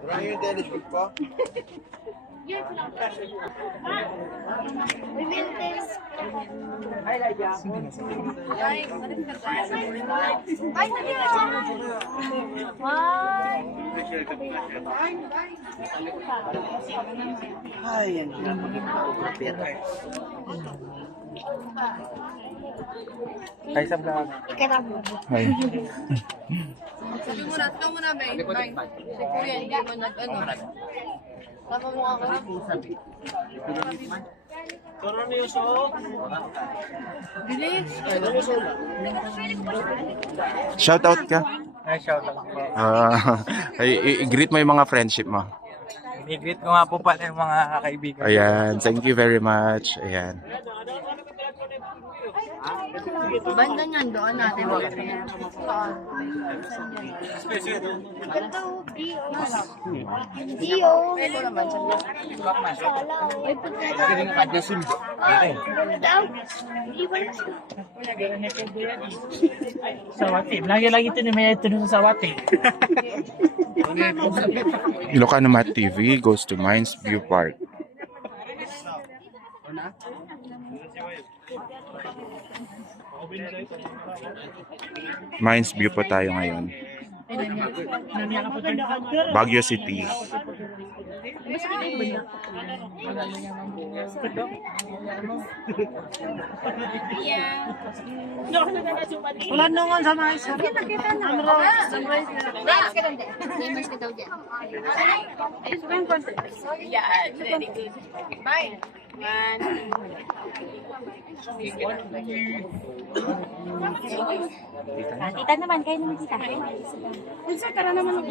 Kurang yung telescope ko. Ay, yan lang mag-photographer. Ay, sa vlog. Ay. Sabi mo na, ito mo na, Bay. Si Kuya, hindi mo nag-ano. Tama mo ako na. Bilis. Shout out ka. Ay, shout out po. I-greet mo yung mga friendship mo. I-greet ko nga po pala yung mga kaibigan. Ayan, thank you very much. Ayan. Banda niyan, doon natin. Dio. Ito naman siya. Sawati. Lagi-lagi ito na may ito sa sawati. Ilocanomathtv goes to Mines View Park. Mines View po tayo ngayon. Baguio City. Wala naman sa mga isa. Bye. Tita naman, kayo naman tita. Unsa tara naman.